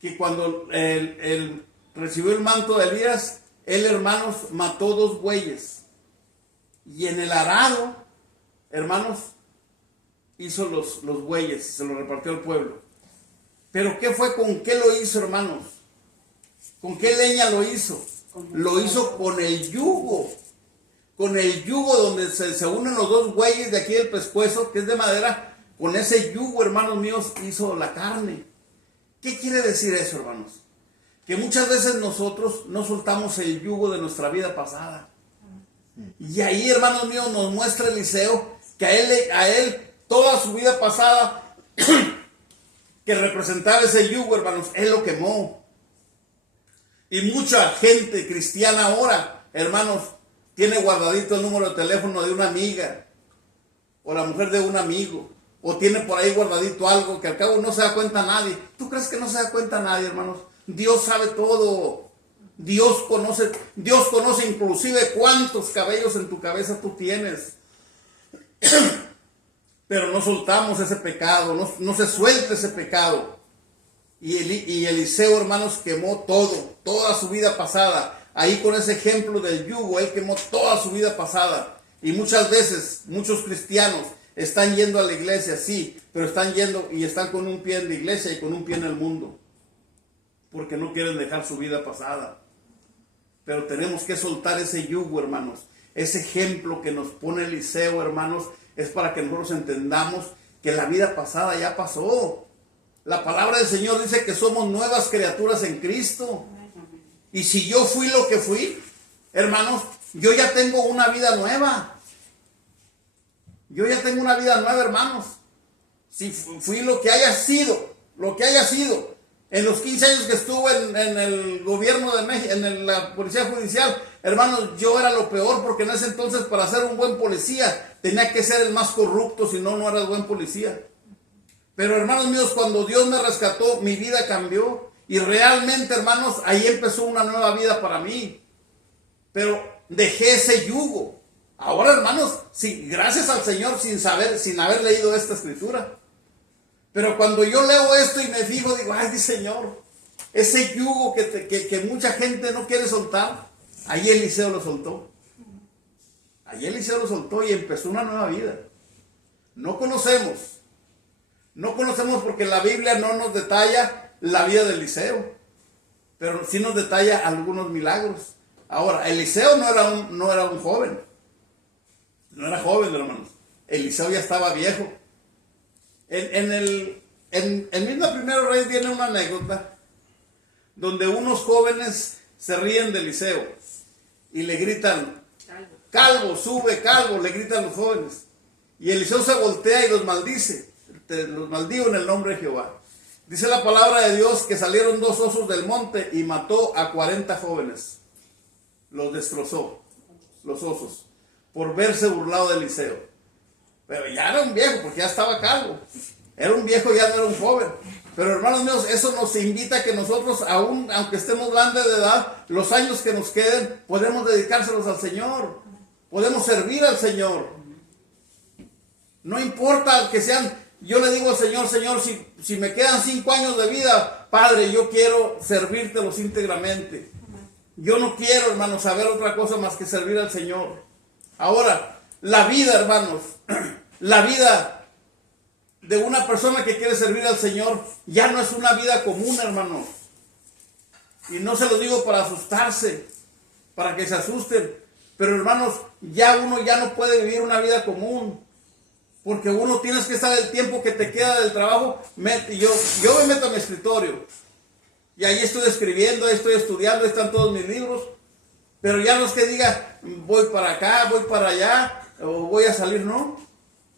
que cuando él recibió el manto de Elías, él, hermanos, mató 2 bueyes. Y en el arado, hermanos, hizo los bueyes, se los repartió al pueblo. Pero ¿qué fue? ¿Con qué lo hizo, hermanos? ¿Con qué leña lo hizo? Lo hizo con el yugo. Con el yugo donde se unen los 2 bueyes de aquí del pescuezo, que es de madera. Con ese yugo, hermanos míos, hizo la carne. ¿Qué quiere decir eso, hermanos? Que muchas veces nosotros no soltamos el yugo de nuestra vida pasada. Y ahí, hermanos míos, nos muestra Eliseo que a él toda su vida pasada que representaba ese yugo, hermanos, él lo quemó. Y mucha gente cristiana ahora, hermanos, tiene guardadito el número de teléfono de una amiga, o la mujer de un amigo, o tiene por ahí guardadito algo que al cabo no se da cuenta nadie. ¿Tú crees que no se da cuenta nadie, hermanos? Dios sabe todo. Dios conoce inclusive cuántos cabellos en tu cabeza tú tienes. Pero no soltamos ese pecado, no se suelta ese pecado. Y Eliseo, hermanos, quemó toda su vida pasada. Ahí con ese ejemplo del yugo, él quemó toda su vida pasada. Y muchas veces, muchos cristianos están yendo a la iglesia, sí, pero están yendo y están con un pie en la iglesia y con un pie en el mundo. Porque no quieren dejar su vida pasada. Pero tenemos que soltar ese yugo, hermanos. Ese ejemplo que nos pone Eliseo, hermanos, es para que nosotros entendamos que la vida pasada ya pasó. La palabra del Señor dice que somos nuevas criaturas en Cristo. Y si yo fui lo que fui, hermanos, yo ya tengo una vida nueva. Yo ya tengo una vida nueva, hermanos. Si fui lo que haya sido, en los 15 años que estuve en el gobierno de México, en la policía judicial, hermanos, yo era lo peor, porque en ese entonces para ser un buen policía tenía que ser el más corrupto, si no, no era el buen policía. Pero hermanos míos, cuando Dios me rescató, mi vida cambió. Y realmente, hermanos, ahí empezó una nueva vida para mí. Pero dejé ese yugo. Ahora, hermanos, sí, gracias al Señor, sin haber leído esta escritura. Pero cuando yo leo esto y me fijo, digo, ay, Señor, ese yugo que mucha gente no quiere soltar, ahí Eliseo lo soltó. Ahí Eliseo lo soltó y empezó una nueva vida. No conocemos porque la Biblia no nos detalla la vida de Eliseo, pero sí nos detalla algunos milagros. Ahora, Eliseo no era un joven. No era joven, hermanos. Eliseo ya estaba viejo. En mismo Primero Reyes viene una anécdota donde unos jóvenes se ríen de Eliseo y le gritan, calvo, sube, calvo, le gritan los jóvenes. Y Eliseo se voltea y los maldice. Los maldigo en el nombre de Jehová. Dice la palabra de Dios que salieron 2 osos del monte y mató a 40 jóvenes. Los destrozó, los osos, por verse burlado de Eliseo. Pero ya era un viejo, porque ya estaba calvo. Era un viejo, ya no era un joven. Pero hermanos míos, eso nos invita a que nosotros, aún aunque estemos grandes de edad, los años que nos queden, podemos dedicárselos al Señor. Podemos servir al Señor. No importa que sean, yo le digo al Señor, Señor, si me quedan 5 años de vida, Padre, yo quiero servírtelos íntegramente. Yo no quiero, hermanos, saber otra cosa más que servir al Señor. Ahora, la vida, hermanos, la vida de una persona que quiere servir al Señor ya no es una vida común, hermanos. Y no se lo digo para asustarse, para que se asusten. Pero, hermanos, uno ya no puede vivir una vida común. Porque uno tienes que estar el tiempo que te queda del trabajo. Yo me meto a mi escritorio. Y ahí estoy escribiendo, ahí estoy estudiando, ahí están todos mis libros. Pero ya no es que diga, voy para acá, voy para allá, o voy a salir, no.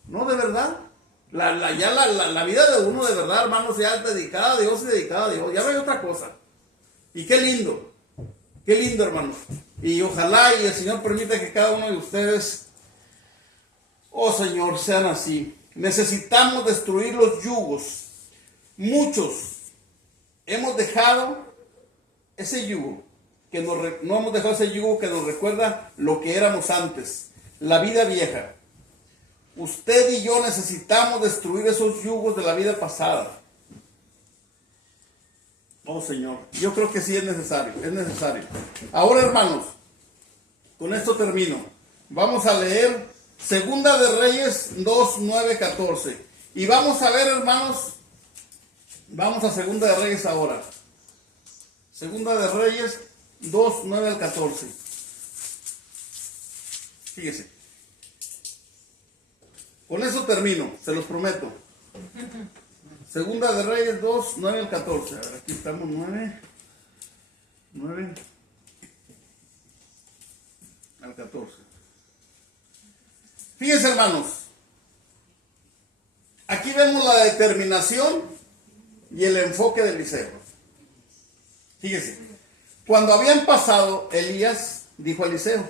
No, de verdad. La vida de uno, de verdad, hermanos, ya es dedicada a Dios y dedicada a Dios. Ya no hay otra cosa. Y qué lindo, hermanos. Y ojalá y el Señor permita que cada uno de ustedes, oh Señor, sean así. Necesitamos destruir los yugos. Muchos hemos dejado ese yugo, no hemos dejado ese yugo que nos recuerda lo que éramos antes, la vida vieja. Usted y yo necesitamos destruir esos yugos de la vida pasada. Oh Señor, yo creo que sí es necesario. Ahora, hermanos, con esto termino. Vamos a leer Segunda de Reyes 2, 9, 14. Y vamos a ver, hermanos, vamos a Segunda de Reyes ahora. Segunda de Reyes 2, 9 al 14. Fíjese. Con eso termino, se los prometo. Segunda de Reyes 2, 9 al 14. A ver, aquí estamos 9 al 14. Fíjense, hermanos. Aquí vemos la determinación y el enfoque de Eliseo. Fíjese. Cuando habían pasado, Elías dijo a Eliseo,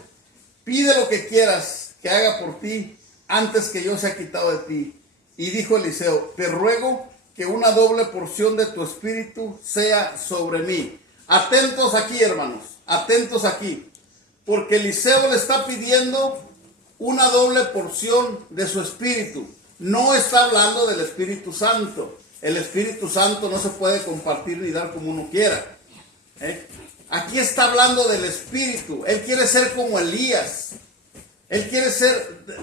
pide lo que quieras que haga por ti antes que yo sea quitado de ti. Y dijo Eliseo, te ruego que una doble porción de tu espíritu sea sobre mí. Atentos aquí, hermanos, atentos aquí. Porque Eliseo le está pidiendo una doble porción de su espíritu. No está hablando del Espíritu Santo. El Espíritu Santo no se puede compartir ni dar como uno quiera. Aquí está hablando del Espíritu. Él quiere ser como Elías. Él quiere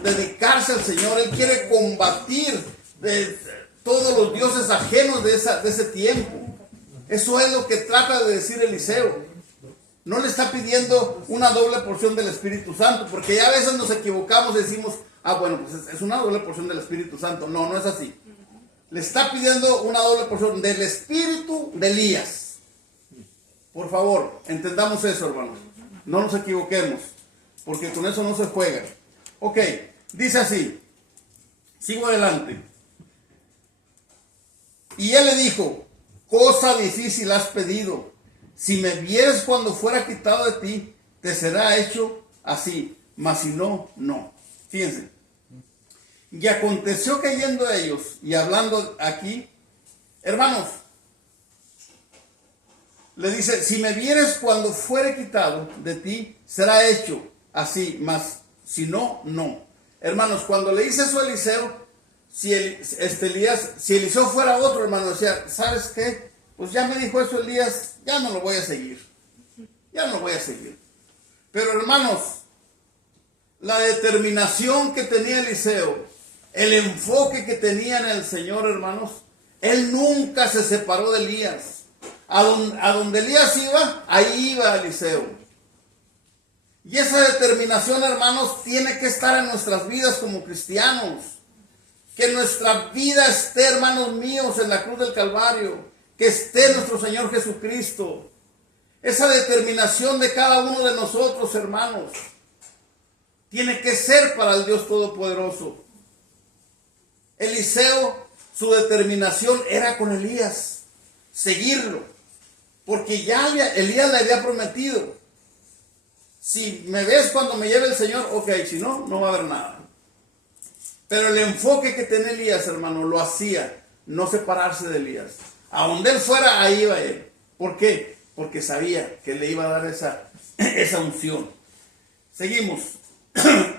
dedicarse al Señor. Él quiere combatir de todos los dioses ajenos de ese tiempo. Eso es lo que trata de decir Eliseo. No le está pidiendo una doble porción del Espíritu Santo, porque ya a veces nos equivocamos y decimos, bueno, pues es una doble porción del Espíritu Santo. No, no es así. Le está pidiendo una doble porción del Espíritu de Elías. Por favor, entendamos eso, hermanos. No nos equivoquemos, porque con eso no se juega. Ok, dice así. Sigo adelante. Y él le dijo, cosa difícil has pedido. Si me vieres cuando fuera quitado de ti, te será hecho así. Mas si no, no. Fíjense. Y aconteció que yendo ellos y hablando aquí, hermanos, le dice, si me vieres cuando fuere quitado de ti, será hecho así. Mas si no, no. Hermanos, cuando le dice eso a Eliseo, si Eliseo fuera otro, hermano, decía, ¿sabes qué? Pues ya me dijo eso Elías, ya no lo voy a seguir. Ya no lo voy a seguir. Pero hermanos, la determinación que tenía Eliseo, el enfoque que tenía en el Señor, hermanos, él nunca se separó de Elías. A donde Elías iba, ahí iba Eliseo. Y esa determinación, hermanos, tiene que estar en nuestras vidas como cristianos. Que nuestra vida esté, hermanos míos, en la cruz del Calvario. Que esté nuestro Señor Jesucristo. Esa determinación de cada uno de nosotros, hermanos, tiene que ser para el Dios Todopoderoso. Eliseo, su determinación era con Elías, seguirlo, porque ya Elías le había prometido, si me ves cuando me lleve el Señor, ok, si no, no va a haber nada. Pero el enfoque que tenía Elías, hermano, lo hacía no separarse de Elías. A donde él fuera, ahí iba él. ¿Por qué? Porque sabía que le iba a dar esa unción. Seguimos.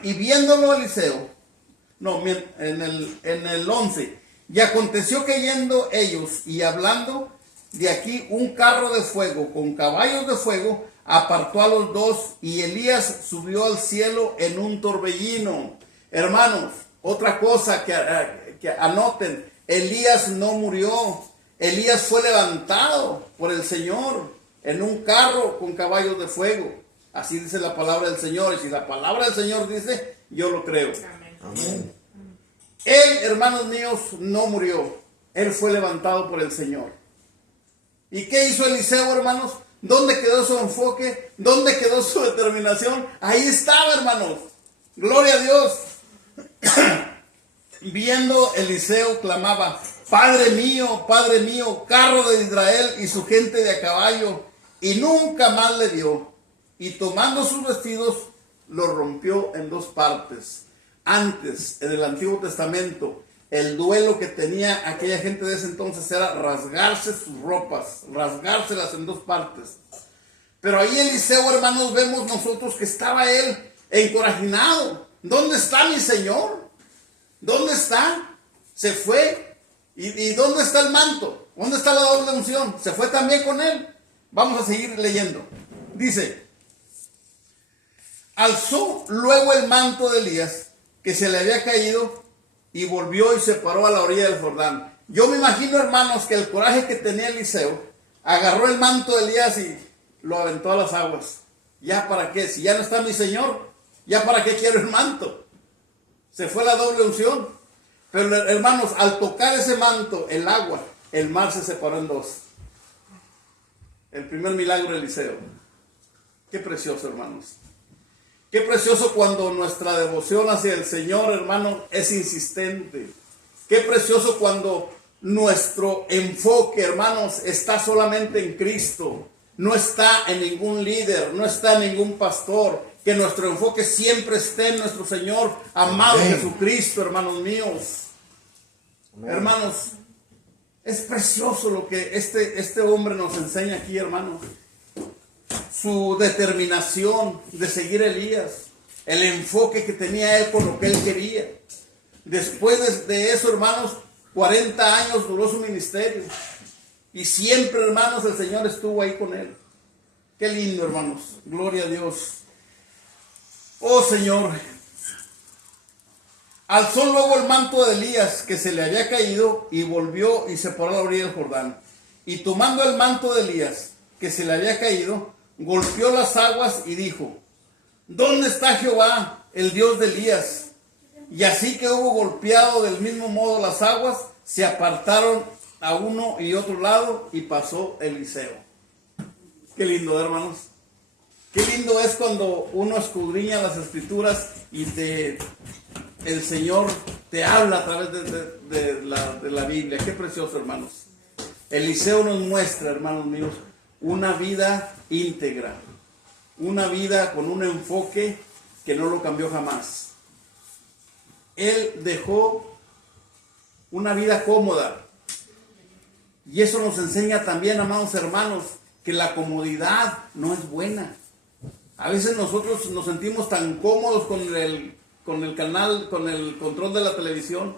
Y viéndolo Eliseo, en el 11, y aconteció que yendo ellos y hablando de aquí, un carro de fuego con caballos de fuego apartó a los dos, y Elías subió al cielo en un torbellino. Hermanos, otra cosa que anoten, Elías no murió. Elías fue levantado por el Señor en un carro con caballos de fuego. Así dice la palabra del Señor. Y si la palabra del Señor dice, yo lo creo. Amén. Él, hermanos míos, no murió. Él fue levantado por el Señor. ¿Y qué hizo Eliseo, hermanos? ¿Dónde quedó su enfoque? ¿Dónde quedó su determinación? Ahí estaba, hermanos. Gloria a Dios. Viendo Eliseo clamaba, Padre mío, carro de Israel y su gente de a caballo. Y nunca más le dio. Y tomando sus vestidos, los rompió en dos partes. Antes, en el Antiguo Testamento, el duelo que tenía aquella gente de ese entonces era rasgarse sus ropas, rasgárselas en dos partes. Pero ahí Eliseo, hermanos, vemos nosotros que estaba él encorajinado. ¿Dónde está mi Señor? ¿Dónde está? Se fue. ¿Y dónde está el manto? ¿Dónde está la doble unción? Se fue también con él. Vamos a seguir leyendo. Dice, alzó luego el manto de Elías, que se le había caído, y volvió y se paró a la orilla del Jordán. Yo me imagino, hermanos, que el coraje que tenía Eliseo, agarró el manto de Elías y lo aventó a las aguas. ¿Ya para qué? Si ya no está mi Señor, ¿ya para qué quiero el manto? Se fue la doble unción. Pero, hermanos, al tocar ese manto, el agua, el mar se separó en dos. El primer milagro de Eliseo. Qué precioso, hermanos. Qué precioso cuando nuestra devoción hacia el Señor, hermano, es insistente. Qué precioso cuando nuestro enfoque, hermanos, está solamente en Cristo. No está en ningún líder, no está en ningún pastor. Que nuestro enfoque siempre esté en nuestro Señor, amado Jesucristo, hermanos míos. Amén. Hermanos, es precioso lo que este hombre nos enseña aquí, hermanos. Su determinación de seguir a Elías, el enfoque que tenía él con lo que él quería. Después de eso, hermanos, 40 años duró su ministerio. Y siempre, hermanos, el Señor estuvo ahí con él. Qué lindo, hermanos. Gloria a Dios. Oh Señor. Alzó luego el manto de Elías, que se le había caído, y volvió y se paró a la orilla del Jordán. Y tomando el manto de Elías, que se le había caído, golpeó las aguas y dijo: ¿dónde está Jehová, el Dios de Elías? Y así que hubo golpeado del mismo modo las aguas, se apartaron a uno y otro lado y pasó Eliseo. Qué lindo, hermanos. Qué lindo es cuando uno escudriña las escrituras y el Señor te habla a través de la Biblia. Qué precioso, hermanos. Eliseo nos muestra, hermanos míos, una vida íntegra, una vida con un enfoque que no lo cambió jamás. Él dejó una vida cómoda. Y eso nos enseña también, amados hermanos, que la comodidad no es buena. A veces nosotros nos sentimos tan cómodos con el canal, con el control de la televisión,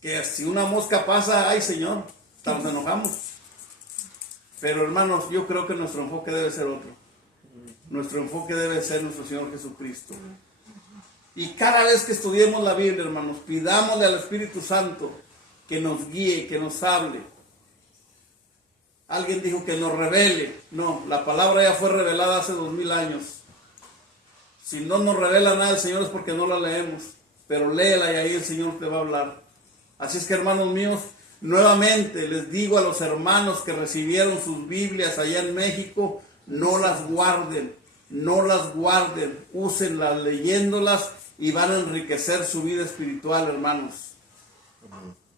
que si una mosca pasa, ay Señor, hasta nos enojamos. Pero hermanos, yo creo que nuestro enfoque debe ser otro. Nuestro enfoque debe ser nuestro Señor Jesucristo. Y cada vez que estudiemos la Biblia, hermanos, pidámosle al Espíritu Santo que nos guíe, que nos hable. Alguien dijo que nos revele. No, la palabra ya fue revelada hace 2000 años. Si no nos revela nada el Señor es porque no la leemos. Pero léela y ahí el Señor te va a hablar. Así es que, hermanos míos, nuevamente les digo a los hermanos que recibieron sus Biblias allá en México, no las guarden, no las guarden, úsenlas leyéndolas y van a enriquecer su vida espiritual, hermanos.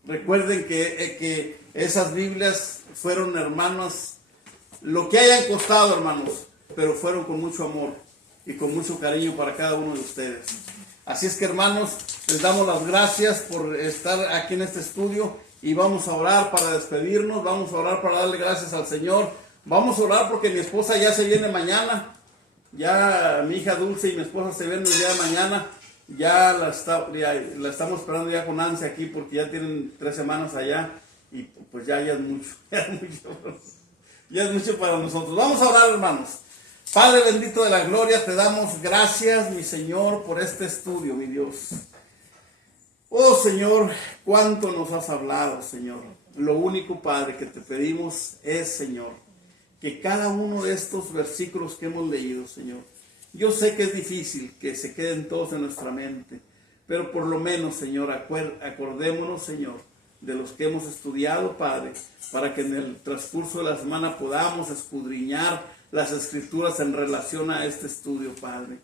Recuerden que esas Biblias fueron, hermanos, lo que hayan costado, hermanos, pero fueron con mucho amor y con mucho cariño para cada uno de ustedes. Así es que, hermanos, les damos las gracias por estar aquí en este estudio y vamos a orar para despedirnos, vamos a orar para darle gracias al Señor. Vamos a orar porque mi esposa ya se viene mañana, ya mi hija Dulce y mi esposa se vienen el día de mañana. Ya la estamos esperando ya con ansia aquí porque ya tienen 3 semanas allá y pues ya es mucho, ya es mucho para nosotros. Vamos a orar, hermanos. Padre bendito de la gloria, te damos gracias, mi Señor, por este estudio, mi Dios. Oh Señor, cuánto nos has hablado, Señor. Lo único, Padre, que te pedimos es, Señor, que cada uno de estos versículos que hemos leído, Señor, yo sé que es difícil que se queden todos en nuestra mente, pero por lo menos, Señor, acordémonos, Señor, de los que hemos estudiado, Padre, para que en el transcurso de la semana podamos escudriñar las Escrituras en relación a este estudio, Padre.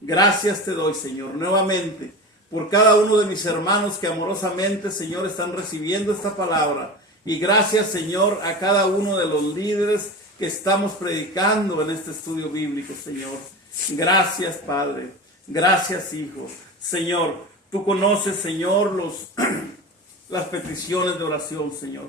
Gracias te doy, Señor, nuevamente, por cada uno de mis hermanos que amorosamente, Señor, están recibiendo esta palabra. Y gracias, Señor, a cada uno de los líderes que estamos predicando en este estudio bíblico, Señor. Gracias, Padre. Gracias, Hijo. Señor, tú conoces, Señor, las peticiones de oración, Señor.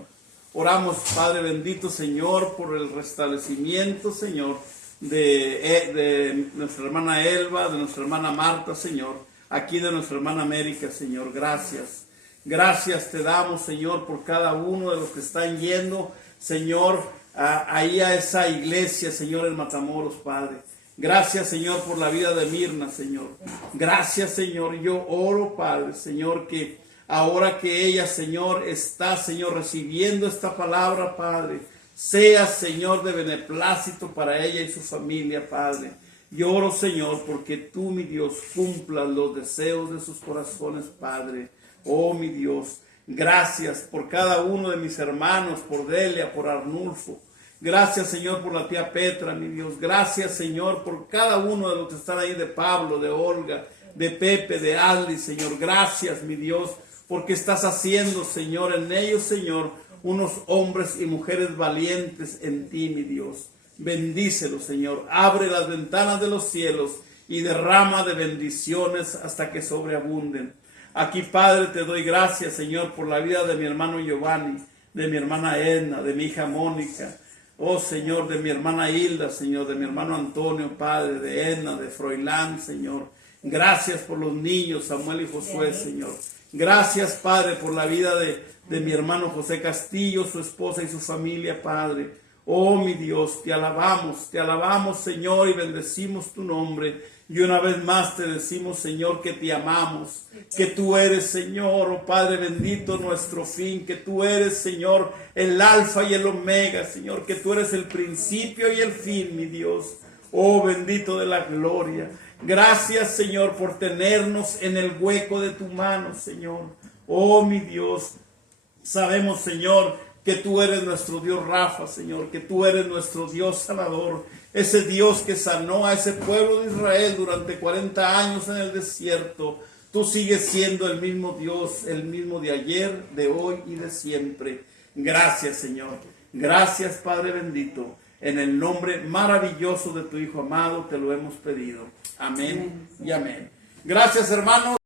Oramos, Padre bendito, Señor, por el restablecimiento, Señor, de nuestra hermana Elba, de nuestra hermana Marta, Señor, aquí de nuestra hermana América, Señor. Gracias. Gracias te damos, Señor, por cada uno de los que están yendo, Señor, ahí a esa iglesia, Señor, en Matamoros, Padre. Gracias, Señor, por la vida de Mirna, Señor. Gracias, Señor. Yo oro, Padre, Señor, que ahora que ella, Señor, está, Señor, recibiendo esta palabra, Padre, sea, Señor, de beneplácito para ella y su familia, Padre. Yo oro, Señor, porque tú, mi Dios, cumplas los deseos de sus corazones, Padre. Oh, mi Dios, gracias por cada uno de mis hermanos, por Delia, por Arnulfo. Gracias, Señor, por la tía Petra, mi Dios. Gracias, Señor, por cada uno de los que están ahí, de Pablo, de Olga, de Pepe, de Aldi, Señor. Gracias, mi Dios, porque estás haciendo, Señor, en ellos, Señor, unos hombres y mujeres valientes en ti, mi Dios. Bendícelos, Señor. Abre las ventanas de los cielos y derrama de bendiciones hasta que sobreabunden. Aquí, Padre, te doy gracias, Señor, por la vida de mi hermano Giovanni, de mi hermana Edna, de mi hija Mónica. Oh, Señor, de mi hermana Hilda, Señor, de mi hermano Antonio, Padre, de Edna, de Froilán, Señor. Gracias por los niños, Samuel y Josué, Señor. Gracias, Padre, por la vida de mi hermano José Castillo, su esposa y su familia, Padre. Oh mi Dios, te alabamos Señor y bendecimos tu nombre. Y una vez más te decimos Señor que te amamos, que tú eres Señor, oh Padre bendito nuestro fin, que tú eres Señor el alfa y el omega, Señor, que tú eres el principio y el fin, mi Dios. Oh bendito de la gloria. Gracias Señor por tenernos en el hueco de tu mano, Señor. Oh mi Dios, sabemos Señor que tú eres nuestro Dios Rafa, Señor, que tú eres nuestro Dios sanador, ese Dios que sanó a ese pueblo de Israel durante 40 años en el desierto. Tú sigues siendo el mismo Dios, el mismo de ayer, de hoy y de siempre. Gracias Señor, gracias Padre bendito. En el nombre maravilloso de tu Hijo amado te lo hemos pedido. Amén y amén. Gracias hermanos.